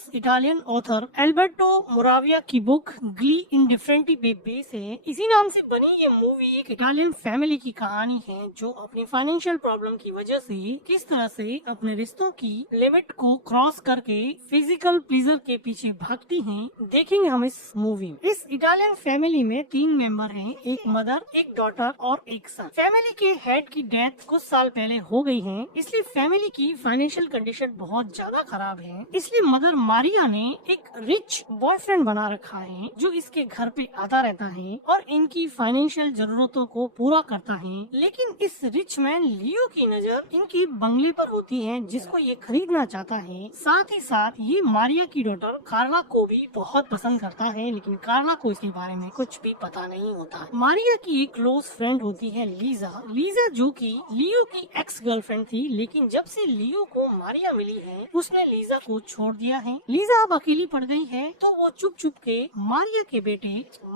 Famous Italian author Alberto Moravia की book Glee इंडिफरेंटी पे base है। इसी नाम से बनी ये मूवी एक इटालियन फैमिली की कहानी है जो अपनी फाइनेंशियल प्रॉब्लम की वजह से किस तरह से अपने रिश्तों की लिमिट को क्रॉस करके फिजिकल प्लीजर के पीछे भागती हैं, देखेंगे हम इस मूवी में। इस इटालियन फैमिली में 3 मेंबर हैं, एक मदर, एक डॉटर और एक सन। फैमिली के हेड की डेथ कुछ साल पहले हो गई है, इसलिए फैमिली की फाइनेंशियल कंडीशन बहुत ज्यादा खराब है। इसलिए मदर मारिया ने एक रिच बॉयफ्रेंड बना रखा है जो इसके घर पे आता रहता है और इनकी फाइनेंशियल जरूरतों को पूरा करता है। लेकिन इस रिच मैन लियो की नजर इनकी बंगले पर होती है जिसको ये खरीदना चाहता है। साथ ही साथ ये मारिया की डॉटर कार्ला को भी बहुत पसंद करता है, लेकिन कार्ला को इसके बारे में कुछ भी पता नहीं होता। मारिया की एक क्लोज फ्रेंड होती है लीजा जो कि लियो की एक्स गर्लफ्रेंड थी, लेकिन जब से लियो को मारिया मिली है उसने लीजा को छोड़ दिया है। लीजा अब अकेली पड़ गई है तो वो चुप चुप के मारिया के बेटे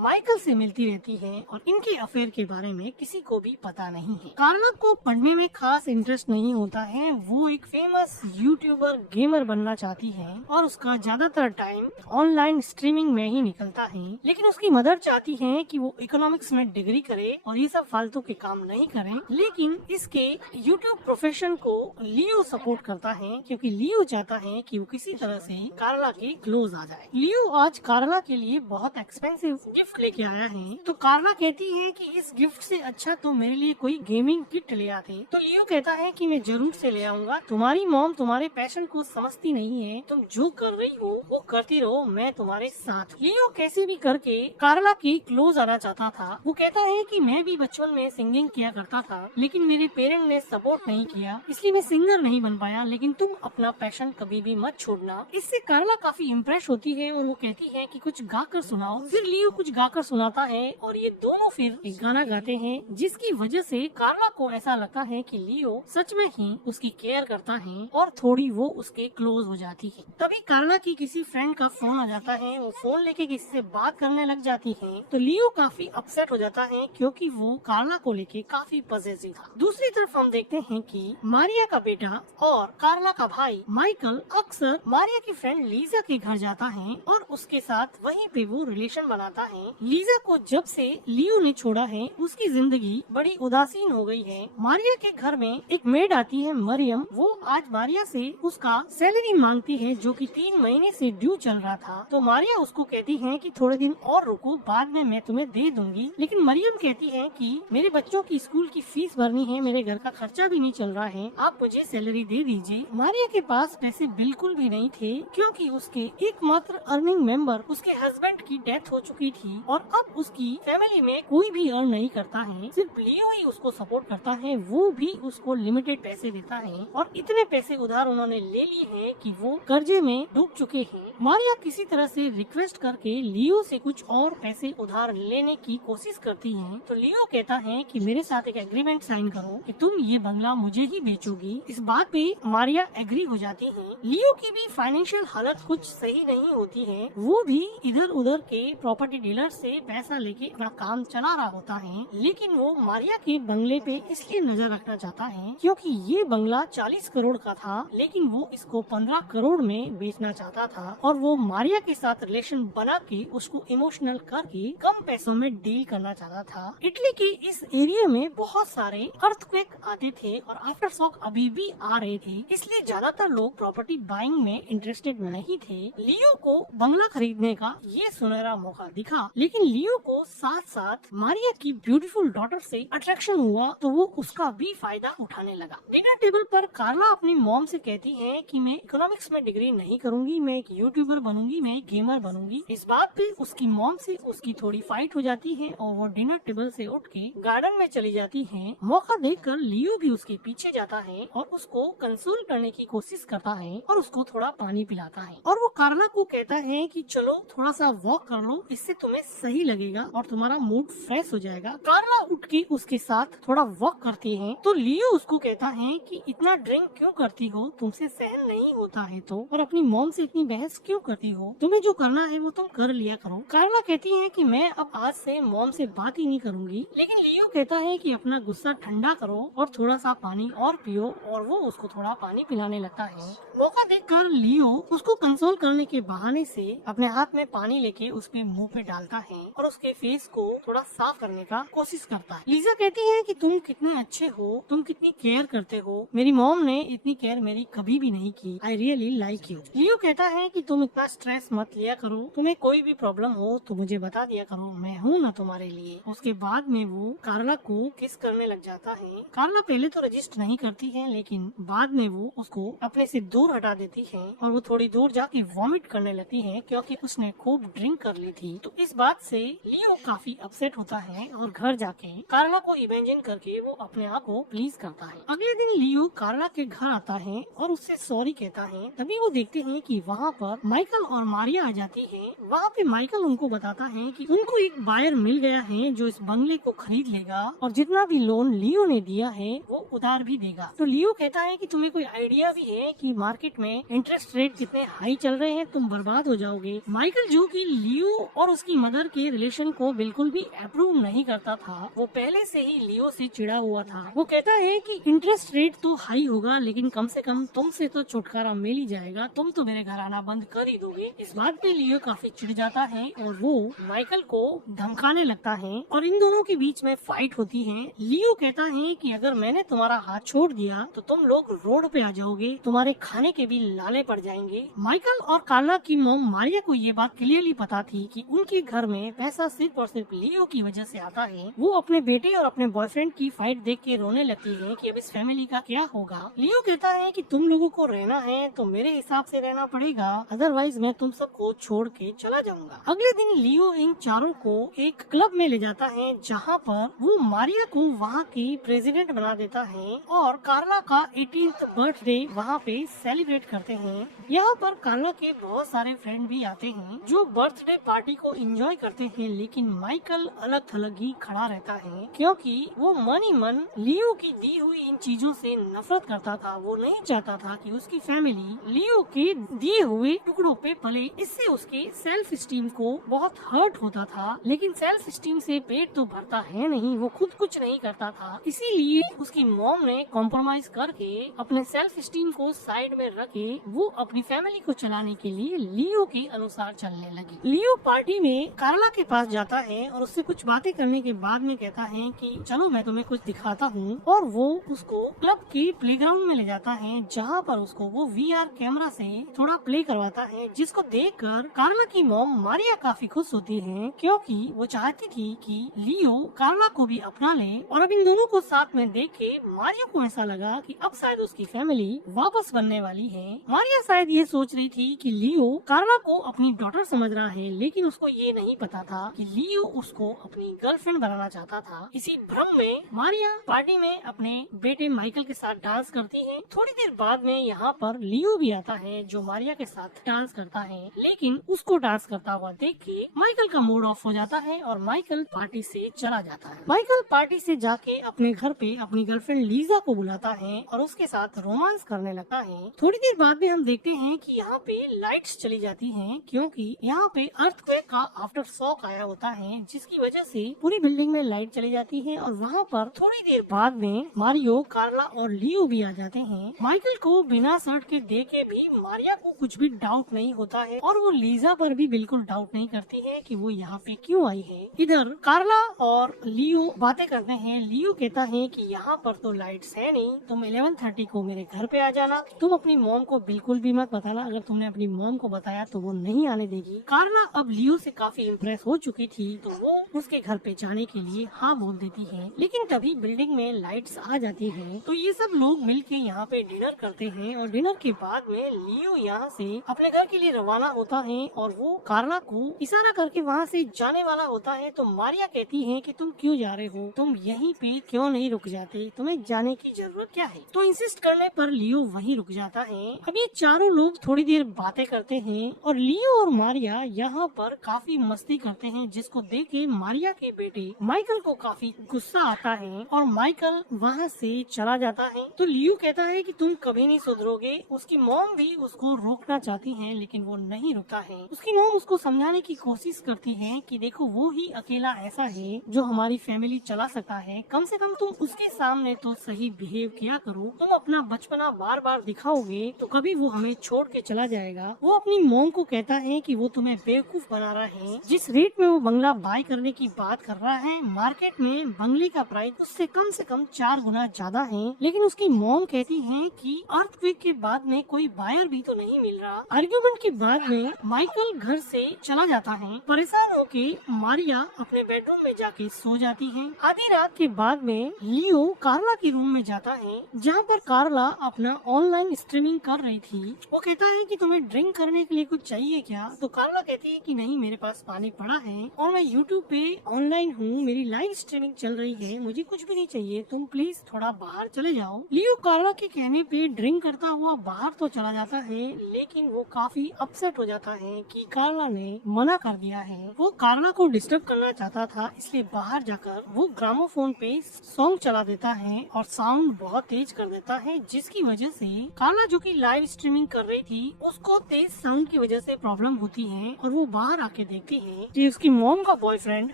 माइकल से मिलती रहती है और इनके अफेयर के बारे में किसी को भी पता नहीं है। कार्ला को पढ़ने में खास इंटरेस्ट नहीं होता है, वो एक फेमस यूट्यूबर गेमर बनना चाहती है और उसका ज्यादातर टाइम ऑनलाइन स्ट्रीमिंग में ही निकलता है। लेकिन उसकी मदर चाहती है कि वो इकोनॉमिक्स में डिग्री करे और ये सब फालतू के काम नहीं करे। लेकिन इसके यूट्यूब प्रोफेशन को लियो सपोर्ट करता है क्योंकि लियो चाहता है कि वो किसी तरह से कार्ला के क्लोज आ जाए। लियो आज कार्ला के लिए बहुत एक्सपेंसिव गिफ्ट लेके आया है, तो कार्ला कहती है कि इस गिफ्ट से अच्छा तो मेरे लिए कोई गेमिंग किट ले आते। तो लियो कहता है कि मैं जरूर से ले आऊंगा, तुम्हारी मॉम तुम्हारे पैशन को समझती नहीं है, तुम जो कर रही हो वो करती रहो, मैं तुम्हारे साथ। लियो कैसे भी करके कार्ला के क्लोज आना चाहता था। वो कहता है कि मैं भी बचपन में सिंगिंग किया करता था, लेकिन मेरे पेरेंट ने सपोर्ट नहीं किया, इसलिए मैं सिंगर नहीं बन पाया, लेकिन तुम अपना पैशन कभी भी मत छोड़ना। इससे कार्ला काफी इम्प्रेस होती है और वो कहती है कि कुछ गाकर सुनाओ। फिर लियो कुछ गाकर सुनाता है और ये दोनों फिर एक गाना गाते हैं, जिसकी वजह से कार्ला को ऐसा लगता है कि लियो सच में ही उसकी केयर करता है और थोड़ी वो उसके क्लोज हो जाती है। तभी कार्ला की किसी फ्रेंड का फोन आ जाता है, वो फोन लेके किसी से बात करने लग जाती है, तो लियो काफी अपसेट हो जाता है क्योंकि वो कार्ला को लेके काफी पॉजिटिव था। दूसरी तरफ हम देखते हैं कि मारिया का बेटा और कार्ला का भाई माइकल अक्सर मारिया की फ्रेंड लीजा के घर जाता है और उसके साथ वहीं पे वो रिलेशन बनाता है। लीजा को जब से लियो ने छोड़ा है उसकी जिंदगी बड़ी उदासीन हो गई है। मारिया के घर में एक मेड आती है मरियम, वो आज मारिया से उसका सैलरी मांगती है जो कि 3 महीने से ड्यू चल रहा था। तो मारिया उसको कहती है कि थोड़े दिन और रुको, बाद में मैं तुम्हें दे दूंगी। लेकिन मरियम कहती है कि मेरे बच्चों की स्कूल की फीस भरनी है, मेरे घर का खर्चा भी नहीं चल रहा है, आप मुझे सैलरी दे दीजिए। मारिया के पास पैसे बिल्कुल भी नहीं थे क्योंकि उसके एकमात्र अर्निंग मेंबर उसके हस्बैंड की डेथ हो चुकी थी और अब उसकी फैमिली में कोई भी अर्न नहीं करता है, सिर्फ लियो ही उसको सपोर्ट करता है, वो भी उसको लिमिटेड पैसे देता है और इतने पैसे उधार उन्होंने ले लिए हैं कि वो कर्जे में डूब चुके हैं। मारिया किसी तरह से रिक्वेस्ट करके लियो से कुछ और पैसे उधार लेने की कोशिश करती है, तो लियो कहता है कि मेरे साथ एक एग्रीमेंट साइन करो कि तुम ये बंगला मुझे ही बेचोगी। इस बात पे मारिया एग्री हो जाती है। लियो की भी फाइनेंशियल हालत कुछ सही नहीं होती है, वो भी इधर उधर के प्रॉपर्टी डीलर से पैसा लेके अपना काम चला रहा होता है, लेकिन वो मारिया के बंगले पे इसलिए नजर रखना चाहता है क्योंकि ये बंगला 40 करोड़ का था, लेकिन वो इसको 15 करोड़ में बेचना चाहता था और वो मारिया के साथ रिलेशन बना के उसको इमोशनल करके कम पैसों में डील करना चाहता था। इटली के इस एरिया में बहुत सारे अर्थक्वेक आते थे और आफ्टर शॉक अभी भी आ रहे थे, इसलिए ज्यादातर लोग प्रॉपर्टी बाइंग में इंटरेस्टेड नहीं थे। लियो को बंगला खरीदने का ये सुनहरा मौका दिखा, लेकिन लियो को साथ साथ मारिया की ब्यूटीफुल डॉटर से अट्रैक्शन हुआ, तो वो उसका भी फायदा उठाने लगा। डिनर टेबल पर कार्ला अपनी मॉम से कहती है कि मैं इकोनॉमिक्स में डिग्री नहीं करूंगी, मैं एक यूट्यूबर बनूंगी, मैं एक गेमर बनूंगी। इस बात पे उसकी मॉम से उसकी थोड़ी फाइट हो जाती है और वो डिनर टेबल से उठ के गार्डन में चली जाती है। मौका देखकर लियो भी उसके पीछे जाता है और उसको कंसोल करने की कोशिश करता है और उसको थोड़ा पानी पिलाता है और वो कार्ला को कहता है कि चलो थोड़ा सा वॉक कर लो, इससे तुम्हें सही लगेगा और तुम्हारा मूड फ्रेश हो जाएगा। कार्ला उठ के उसके साथ थोड़ा वॉक करती है, तो लियो उसको कहता है कि इतना ड्रिंक क्यों करती हो, तुमसे सहन नहीं होता है तो, और अपनी मॉम से इतनी बहस क्यों करती हो, तुम्हें जो करना है वो तुम कर लिया करो। कार्ला कहती है कि मैं अब आज से मॉम से बात ही नहीं करूंगी, लेकिन लियो कहता है कि अपना गुस्सा ठंडा करो और थोड़ा सा पानी और पियो, और वो उसको थोड़ा पानी पिलाने लगता है। मौका देखकर लियो उसको कंसोल करने के बहाने से अपने हाथ में पानी लेके उसके मुंह पे डालता है और उसके फेस को थोड़ा साफ करने का कोशिश करता है। लीजा कहती है कि तुम कितने अच्छे हो, तुम कितनी केयर करते हो, मेरी मॉम ने इतनी केयर मेरी कभी भी नहीं की, आई रियली लाइक यू। लियो कहता है कि तुम इतना स्ट्रेस मत लिया करो, तुम्हें कोई भी प्रॉब्लम हो तो मुझे बता दिया करो, मैं हूँ ना तुम्हारे लिए। उसके बाद में वो कार्ला को किस करने लग जाता है। कार्ला पहले तो रजिस्ट नहीं करती है, लेकिन बाद में वो उसको अपने से दूर हटा देती है और वो थोड़ी दूर जाके वॉमिट करने लगती है क्योंकि उसने खूब ड्रिंक कर ली थी। तो इस बात से लियो काफी अपसेट होता है और घर जाके कार्ला को इमेजिन करके वो अपने आप को प्लीज करता है। अगले दिन लियो कार्ला के घर आता है और उससे सॉरी कहता है। तभी वो देखते हैं कि वहाँ पर माइकल और मारिया आ जाती है। वहाँ पे माइकल उनको बताता है कि उनको एक बायर मिल गया है जो इस बंगले को खरीद लेगा और जितना भी लोन लियो ने दिया है वो उधार भी देगा। तो लियो कहता है कि तुम्हें कोई आइडिया भी है कि मार्केट में इंटरेस्ट रेट कितने हाई चल रहे हैं, तुम बर्बाद हो जाओगे। माइकल जो कि लियो और उसकी मदर के रिलेशन को बिल्कुल भी अप्रूव नहीं करता था, वो पहले से ही लियो से चिढ़ा हुआ था। वो कहता है कि इंटरेस्ट रेट तो हाई होगा लेकिन कम से कम तुमसे तो छुटकारा मिल ही जाएगा, तुम तो मेरे घर आना बंद कर ही दोगे। इस बात पे लियो काफी चिढ़ जाता है और वो माइकल को धमकाने लगता है और इन दोनों के बीच में फाइट होती है। लियो कहता है कि अगर मैंने तुम्हारा हाथ छोड़ दिया तो तुम लोग रोड पे आ जाओगे, तुम्हारे खाने के भी लाले पड़ जाएंगे। माइकल और कार्ला की मॉम मारिया को ये बात क्लियरली पता थी कि उनके घर में पैसा सिर्फ और सिर्फ लियो की वजह से आता है। वो अपने बेटे और अपने बॉयफ्रेंड की फाइट देख के रोने लगती है कि अब इस फैमिली का क्या होगा। लियो कहता है कि तुम लोगों को रहना है तो मेरे हिसाब से रहना पड़ेगा, अदरवाइज मैं तुम सबको छोड़ के चला जाऊंगा। अगले दिन लियो इन चारों को एक क्लब में ले जाता है जहाँ पर वो मारिया को वहाँ की प्रेसिडेंट बना देता है और कार्ला का 18th बर्थडे वहाँ पे सेलिब्रेट करते हैं। यहाँ पर कार्ला के बहुत सारे फ्रेंड भी आते हैं जो बर्थडे पार्टी को एंजॉय करते हैं, लेकिन माइकल अलग थलग ही खड़ा रहता है क्योंकि वो मन ही मन लियो की दी हुई इन चीजों से नफरत करता था। वो नहीं चाहता था कि उसकी फैमिली लियो के दिए हुए टुकड़ों पे पले, इससे उसके सेल्फ स्टीम को बहुत हर्ट होता था। लेकिन सेल्फ स्टीम से पेट तो भरता है नहीं, वो खुद कुछ नहीं करता था, इसीलिए उसकी मॉम ने कॉम्प्रोमाइज करके अपने सेल्फ स्टीम को साइड में रखे वो अपनी फैमिली को चलाने के लिए लियो के अनुसार चलने लगी। लियो पार्टी में कार्ला के पास जाता है और उससे कुछ बातें करने के बाद में कहता है कि चलो मैं तुम्हें कुछ दिखाता हूँ, और वो उसको क्लब के प्लेग्राउंड में ले जाता है जहाँ पर उसको वो VR कैमरा से थोड़ा प्ले करवाता है, जिसको देखकर कार्ला की मॉम मारिया काफी खुश होती है क्योंकि वो चाहती थी कि लियो कार्ला को भी अपना ले। और अब इन दोनों को साथ में देख के मारिया को ऐसा लगा कि अब शायद उसकी फैमिली वापस बनने वाली है। मारिया शायद ये सोच रही थी कि लियो कार्ला को अपनी डॉटर समझ रहा है, लेकिन उसको ये नहीं पता था कि लियो उसको अपनी गर्लफ्रेंड बनाना चाहता था। इसी भ्रम में मारिया पार्टी में अपने बेटे माइकल के साथ डांस करती है। थोड़ी देर बाद में यहाँ पर लियो भी आता है जो मारिया के साथ डांस करता है, लेकिन उसको डांस करता हुआ देख के माइकल का मूड ऑफ हो जाता है और माइकल पार्टी से चला जाता है। माइकल पार्टी से जाके अपने घर पे अपनी गर्लफ्रेंड लीजा को बुलाता है और उसके साथ रोमांस करने लगता है। थोड़ी देर बाद में हम देखते हैं कि यहाँ पे लाइट्स चली जाती हैं क्योंकि यहाँ पे अर्थक्वेक का आफ्टर शॉक आया होता है, जिसकी वजह से पूरी बिल्डिंग में लाइट चली जाती है। और वहाँ पर थोड़ी देर बाद में मारियो, कार्ला और लियो भी आ जाते हैं। माइकल को बिना शर्ट के देखे भी मारिया को कुछ भी डाउट नहीं होता है और वो लीजा पर भी बिल्कुल डाउट नहीं करती है कि वो यहाँ पे क्यों आई है। इधर कार्ला और लियो बातें करते हैं। लियो कहता है कि यहाँ पर तो लाइट्स है नहीं, तुम 11:30 को मेरे घर पे आ जाना, तुम अपनी मॉम को बिल्कुल भी मत बताना, अगर तुमने अपनी मॉम को बताया तो वो नहीं आने देगी। कार्ला अब लियो से काफी इम्प्रेस हो चुकी थी तो वो उसके घर पे जाने के लिए हाँ बोल देती है, लेकिन तभी बिल्डिंग में लाइट्स आ जाती है। तो ये सब लोग मिलके यहाँ पे डिनर करते हैं और डिनर के बाद में लियो यहाँ से अपने घर के लिए रवाना होता है और वो कार्ला को इशारा करके वहाँ से जाने वाला होता है। तो मारिया कहती है कि तुम क्यों जा रहे हो, तुम यहीं पे क्यों नहीं रुक जाते, तुम्हें जाने की जरूरत क्या है। तो इंसिस्ट करने पर लियो वहीं रुक जाता है। अब ये चारों लोग थोड़ी देर बातें करते हैं और लियो और मारिया यहाँ पर काफी मस्ती करते हैं, जिसको देख के मारिया के बेटे माइकल को काफी गुस्सा आता है और माइकल वहाँ से चला जाता है। तो लियो कहता है कि तुम कभी नहीं सुधरोगे। उसकी मॉम भी उसको रोकना चाहती है लेकिन वो नहीं रुकता है। उसकी मॉम उसको समझाने की कोशिश करती है कि देखो वो ही अकेला ऐसा है जो हमारी फैमिली चला सकता है, कम से कम तुम उसके सामने तो सही बिहेव किया करो, तुम अपना बचपना बार बार दिखाओगे तो कभी वो हमें छोड़ छोड़ के चला जाएगा। वो अपनी मॉम को कहता है कि वो तुम्हें बेवकूफ बना रहा है। जिस रेट में वो बंगला बाय करने की बात कर रहा है, मार्केट में बंगले का प्राइस उससे कम से कम 4 गुना ज्यादा है। लेकिन उसकी मॉम कहती है कि अर्थक्वेक के बाद में कोई बायर भी तो नहीं मिल रहा। आर्ग्यूमेंट के बाद में माइकल घर से चला जाता है। परेशान होके मारिया अपने बेडरूम में जाके सो जाती है। आधी रात के बाद में लियो कार्ला के रूम में जाता है, जहाँ पर कार्ला अपना ऑनलाइन स्ट्रीमिंग कर रही थी। वो कहता है कि तुम्हें ड्रिंक करने के लिए कुछ चाहिए क्या? तो कार्ला कहती है कि नहीं, मेरे पास पानी पड़ा है और मैं यूट्यूब पे ऑनलाइन हूँ, मेरी लाइव स्ट्रीमिंग चल रही है, मुझे कुछ भी नहीं चाहिए, तुम प्लीज थोड़ा बाहर चले जाओ। लियो कार्ला के कहने पे ड्रिंक करता हुआ बाहर तो चला जाता है, लेकिन वो काफी अपसेट हो जाता है कि कार्ला ने मना कर दिया है। वो कार्ला को डिस्टर्ब करना चाहता था, इसलिए बाहर जाकर वो ग्रामोफोन पे सॉन्ग चला देता है और साउंड बहुत तेज कर देता है, जिसकी वजह से कार्ला जो कि लाइव स्ट्रीमिंग कर रही थी उसको तेज साउंड की वजह से प्रॉब्लम होती है। और वो बाहर आके देखती है कि उसकी मॉम का बॉयफ्रेंड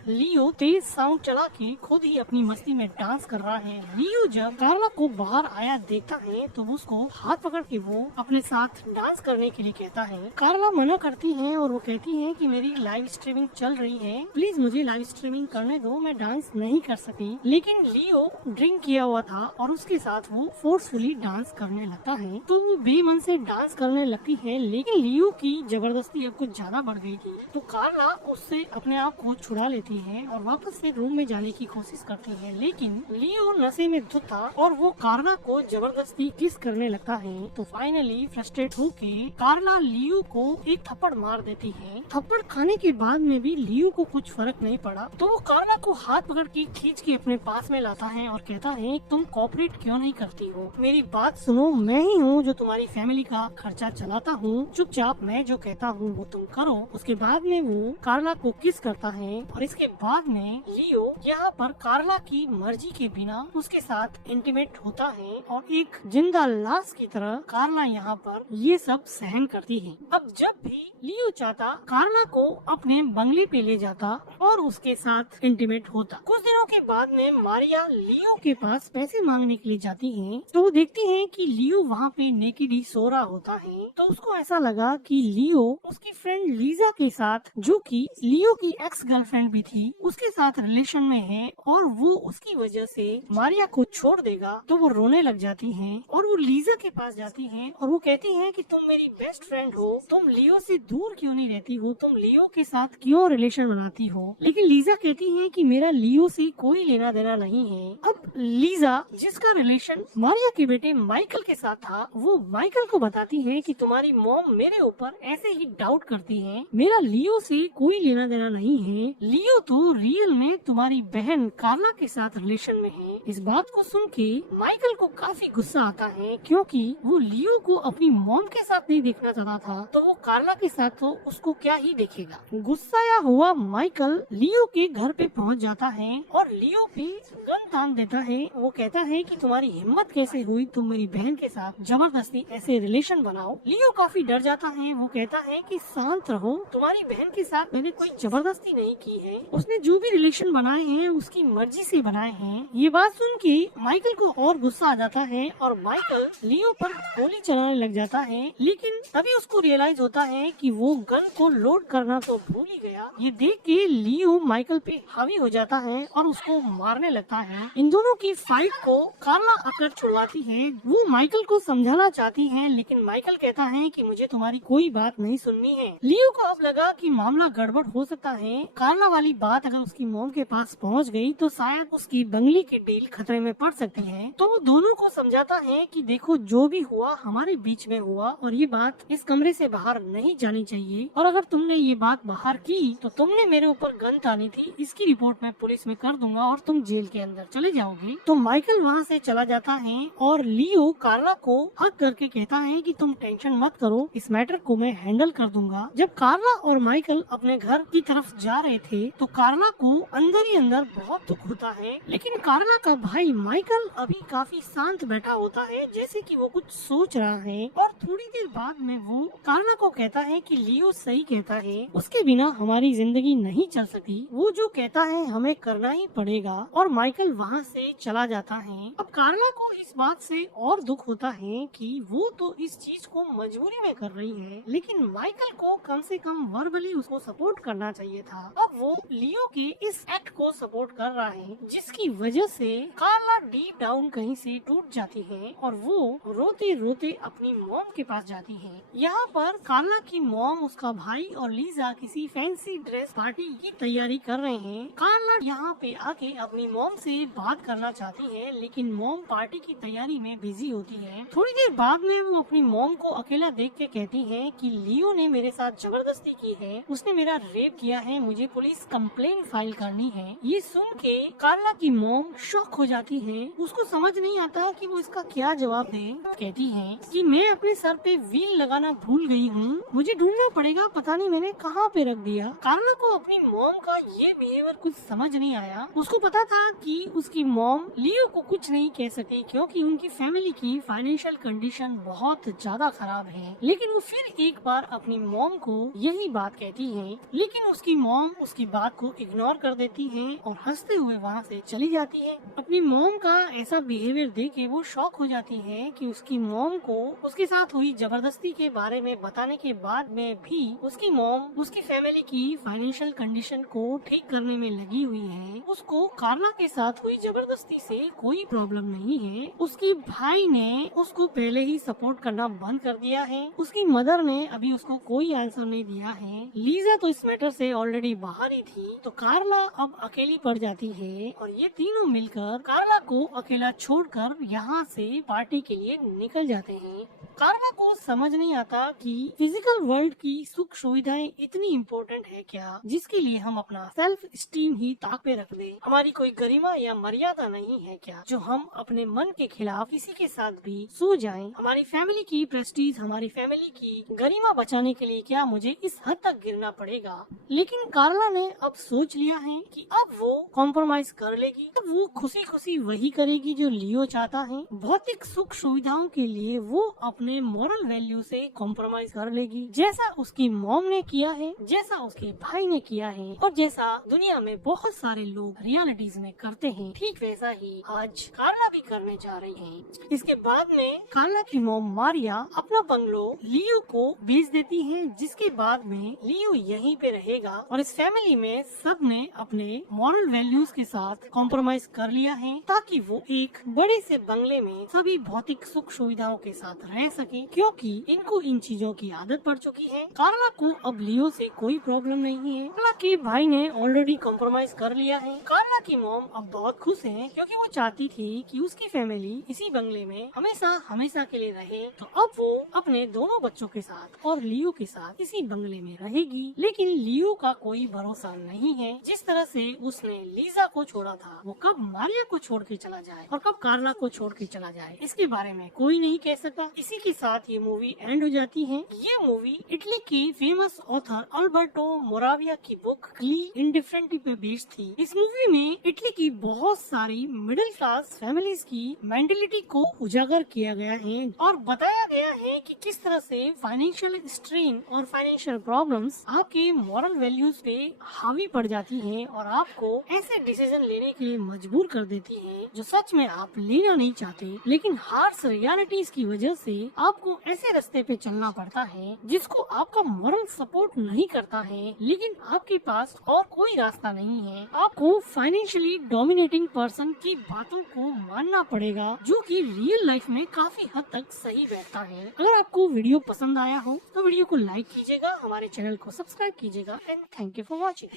लियो तेज साउंड चला के खुद ही अपनी मस्ती में डांस कर रहा है। लियो जब कार्ला को बाहर आया देखता है तो उसको हाथ पकड़ के वो अपने साथ डांस करने के लिए कहता है। कार्ला मना करती है और वो कहती है कि मेरी लाइव स्ट्रीमिंग चल रही है, प्लीज मुझे लाइव स्ट्रीमिंग करने दो, मैं डांस नहीं कर सकी। लेकिन लियो ड्रिंक किया हुआ था और उसके साथ वो फोर्सफुली डांस करने लगता है। तो वो बेमन से डांस करने लगती है, लेकिन लियो की जबरदस्ती अब कुछ ज्यादा बढ़ गई थी। तो कार्ला उससे अपने आप को छुड़ा लेती है और वापस से रूम में जाने की कोशिश करती है, लेकिन लियो नशे में धुत था और वो कार्ला को जबरदस्ती किस करने लगता है। तो फाइनली फ्रस्ट्रेट होके कार्ला लियो को एक थप्पड़ मार देती है। थप्पड़ खाने के बाद में भी लियो को कुछ फर्क नहीं पड़ा, तो वो कार्ला को हाथ पकड़ के खींच के अपने पास में लाता है और कहता है तुम कोऑपरेट क्यों नहीं करती हो, मेरी बात सुनो, मैं ही हूँ जो तुम्हारी फैमिली का खर्चा चलाता हूँ, चुपचाप मैं जो कहता हूँ वो तुम करो। उसके बाद में वो कार्ला को किस करता है और इसके बाद में लियो यहाँ पर कार्ला की मर्जी के बिना उसके साथ इंटीमेट होता है और एक जिंदा लाश की तरह कार्ला यहाँ पर ये सब सहन करती है। अब जब भी लियो चाहता कार्ला को अपने बंगले पे ले जाता और उसके साथ इंटीमेट होता। कुछ दिनों के बाद में मारिया लियो के पास पैसे मांगने के लिए जाती है, तो वो देखती है कि लियो वहाँ पे नेकेड ही सो रहा होता है। तो उसको ऐसा लगा कि लियो उसकी फ्रेंड लीजा के साथ, जो कि लियो की एक्स गर्लफ्रेंड भी थी, उसके साथ रिलेशन में है और वो उसकी वजह से मारिया को छोड़ देगा। तो वो रोने लग जाती है और वो लीजा के पास जाती है और वो कहती है कि तुम मेरी बेस्ट फ्रेंड हो, तुम लियो से दूर क्यों नहीं रहती हो, तुम लियो के साथ क्यों रिलेशन बनाती हो। लेकिन लीजा कहती है कि मेरा लियो से कोई लेना देना नहीं है। अब लीजा, जिसका रिलेशन मारिया के बेटे माइकल के साथ था, वो माइकल को बताती है कि तुम्हारी मॉम मेरे ऊपर ऐसे ही डाउट करती है, मेरा लियो से कोई लेना देना नहीं है, लियो तो रियल में तुम्हारी बहन कार्ला के साथ रिलेशन में है। इस बात को सुन के माइकल को काफी गुस्सा आता है, क्योंकि वो लियो को अपनी मॉम के साथ नहीं देखना चाहता था, तो वो कार्ला के साथ तो उसको क्या ही देखेगा। गुस्साया हुआ माइकल लियो के घर पे पहुंच जाता है और लियो पे गन तान देता है। वो कहता है कि तुम्हारी हिम्मत कैसे हुई तुम मेरी बहन के साथ जबरदस्ती ऐसे रिलेशन बनाओ। लियो काफी डर जाता है। वो कहता है कि शांत रहो, तुम्हारी बहन के साथ मैंने कोई जबरदस्ती नहीं की है, उसने जो भी रिलेशन बनाए हैं उसकी मर्जी से बनाए हैं। ये बात सुन के माइकल को और गुस्सा आ जाता है और माइकल लियो पर गोली चलाने लग जाता है, लेकिन तभी उसको रियलाइज होता है कि वो गन को लोड करना तो भूल ही गया। ये देख के लियो माइकल पे हावी हो जाता है और उसको मारने लगता है। इन दोनों की फाइट को कार्ला आकर छुड़वाती है। वो माइकल को समझाना चाहती है, लेकिन माइकल कहता है कि मुझे तुम्हारी कोई बात नहीं सुननी है। लियो को अब लगा कि मामला गड़बड़ हो सकता है। कार्ला वाली बात अगर उसकी मॉम के पास पहुंच गई तो शायद उसकी बंगले की डील खतरे में पड़ सकती है। तो वो दोनों को समझाता है कि देखो, जो भी हुआ हमारे बीच में हुआ और ये बात इस कमरे से बाहर नहीं जानी चाहिए, और अगर तुमने ये बात बाहर की तो तुमने मेरे ऊपर गन तानी थी, इसकी रिपोर्ट मैं पुलिस में कर दूंगा और तुम जेल के अंदर चले जाओगे। तो माइकल वहाँ से चला जाता है और लियो कार्ला को हक करके कहता है कि तुम टेंशन मत करो, इस मैटर को मैं हैंडल कर दूंगा। जब कार्ला और माइकल अपने घर की तरफ जा रहे थे तो कार्ला को अंदर ही अंदर बहुत दुख होता है, लेकिन कार्ला का भाई माइकल अभी काफी शांत बैठा होता है, जैसे कि वो कुछ सोच रहा है। और थोड़ी देर बाद में वो कार्ला को कहता है कि लियो सही कहता है, उसके बिना हमारी जिंदगी नहीं चल सकती, वो जो कहता है हमें करना ही पड़ेगा। और माइकल वहाँ से चला जाता है। अब कार्ला को इस बात से और दुख होता है कि वो तो इस चीज को मजबूरी में कर रही है, लेकिन माइकल को कम से कम वर्बली उसको सपोर्ट करना चाहिए था। अब वो लियो के इस एक्ट को सपोर्ट कर रहा है, जिसकी वजह से कार्ला डीप डाउन कहीं से टूट जाती है और वो रोते रोते अपनी मॉम के पास जाती है। यहाँ पर कार्ला की मॉम, उसका भाई और लीजा किसी फैंसी ड्रेस पार्टी की तैयारी कर रहे हैं। कार्ला यहाँ पे आके अपनी मॉम से बात करना चाहती है, लेकिन मॉम पार्टी की तैयारी में बिजी होती है। थोड़ी देर बाद में वो अपनी मॉम को अकेला देख के कहती है कि लियो ने मेरे साथ जबरदस्ती की है, उसने मेरा रेप किया है, मुझे पुलिस कंप्लेन फाइल करनी है। ये सुन के कार्ला की मॉम शॉक हो जाती है, उसको समझ नहीं आता कि वो इसका क्या जवाब दे। कहती है कि मैं अपने सर पे व्हील लगाना भूल गई हूँ, मुझे ढूंढना पड़ेगा, पता नहीं मैंने कहाँ पे रख दिया। कार्ला को अपनी मॉम का ये बिहेवियर कुछ समझ नहीं आया। उसको पता था कि उसकी मॉम लियो को कुछ नहीं कह सकती क्योंकि उनकी फैमिली की फाइनेंशियल कंडीशन बहुत ज्यादा खराब है, लेकिन वो फिर एक बार अपनी मॉम को यही बात कहती है, लेकिन उसकी मॉम उसकी बात को इग्नोर कर देती है और हंसते हुए वहाँ से चली जाती है। अपनी मॉम का ऐसा बिहेवियर देख के वो शॉक हो जाती है कि उसकी मॉम को उसके साथ हुई जबरदस्ती के बारे में बताने के बाद में भी उसकी मॉम उसकी फैमिली की फाइनेंशियल कंडीशन को ठीक करने में लगी हुई है। उसको कार्ला के साथ हुई जबरदस्ती से कोई प्रॉब्लम नहीं है। उसके भाई ने उसको पहले ही सपोर्ट करना बंद कर दिया है। उसकी मदर ने अभी उसको कोई आंसर नहीं दिया है। लीजा तो इस मैटर से ऑलरेडी बाहर ही थी, तो कार्ला अब अकेली पड़ जाती है और ये तीनों मिलकर कार्ला को अकेला छोड़कर यहाँ से पार्टी के लिए निकल जाते हैं। कार्ला को समझ नहीं आता कि फिजिकल वर्ल्ड की सुख सुविधाएं इतनी इम्पोर्टेंट है क्या, जिसके लिए हम अपना सेल्फ स्टीम ही ताक पे रख दे। हमारी कोई गरिमा या मर्यादा नहीं है क्या, जो हम अपने मन के खिलाफ किसी के साथ भी सो जाएं। हमारी फैमिली की प्रेस्टीज, हमारी फैमिली की गरिमा बचाने के लिए क्या मुझे इस हद तक गिरना पड़ेगा। लेकिन कार्ला ने अब सोच लिया है कि अब वो कॉम्प्रोमाइज कर लेगी। अब वो खुशी खुशी वही करेगी जो लियो चाहता है। भौतिक सुख सुविधाओं के लिए वो अपने मॉरल वैल्यू से कॉम्प्रोमाइज कर लेगी, जैसा उसकी मॉम ने किया है, जैसा उसके भाई ने किया है और जैसा दुनिया में बहुत सारे लोग रियलिटीज में करते हैं, ठीक वैसा ही आज कार्ला भी करने जा रही है। इसके बाद में कार्ला की मॉम मारिया अपना बंगलो लियो को बेच देती है, जिसके बाद में लियो यहीं पे रहेगा और इस फैमिली में सब ने अपने मॉरल वैल्यूज के साथ कॉम्प्रोमाइज कर लिया है, ताकि वो एक बड़े से बंगले में सभी भौतिक सुख सुविधाओं के साथ रह सके, क्योंकि इनको इन चीजों की आदत पड़ चुकी है। कार्ला को अब लियो से कोई प्रॉब्लम नहीं है। कार्ला के भाई ने ऑलरेडी कॉम्प्रोमाइज कर लिया है। कार्ला की मॉम अब बहुत खुश है, क्योंकि वो चाहती थी कि उसकी फैमिली इसी बंगले में हमेशा हमेशा के लिए रहे। तो अब वो अपने दोनों बच्चों के साथ और लियो के साथ इसी बंगले में रहेगी। लेकिन लियो का कोई भरोसा नहीं है। जिस तरह से उसने लीजा को छोड़ा था, वो कब मारिया को छोड़ के चला जाए और कब कार्ला को छोड़ के चला जाए, इसके बारे में कोई नहीं कह सकता। इसी के साथ ये मूवी एंड हो जाती है। ये मूवी इटली के फेमस ऑथर अल्बर्टो मोराविया की बुक ग्ली इंडिफरेंटी पे बेस्ड थी। इस मूवी में इटली की बहुत सारी मिडिल क्लास फैमिलीज की मेंटेलिटी को उजागर किया गया है और बताया गया है कि किस तरह से फाइनेंशियल स्ट्रेन और फाइनेंशियल प्रॉब्लम्स आपके मॉरल वैल्यूज पे हावी पड़ जाती हैं और आपको ऐसे डिसीजन लेने के लिए मजबूर कर देती हैं जो सच में आप लेना नहीं चाहते, लेकिन हार्श रियलिटीज की वजह से आपको ऐसे रास्ते पे चलना पड़ता है जिसको आपका मॉरल सपोर्ट नहीं करता है, लेकिन आपके पास और कोई रास्ता नहीं है। आपको फाइनेंशियली डोमिनेटिंग पर्सन की बातों को मानना पड़ेगा, जो कि रियल लाइफ में काफी हद तक सही बैठता है। अगर आपको वीडियो पसंद आया हो तो वीडियो को लाइक कीजिएगा, हमारे चैनल को सब्सक्राइब कीजिएगा and thank you for watching.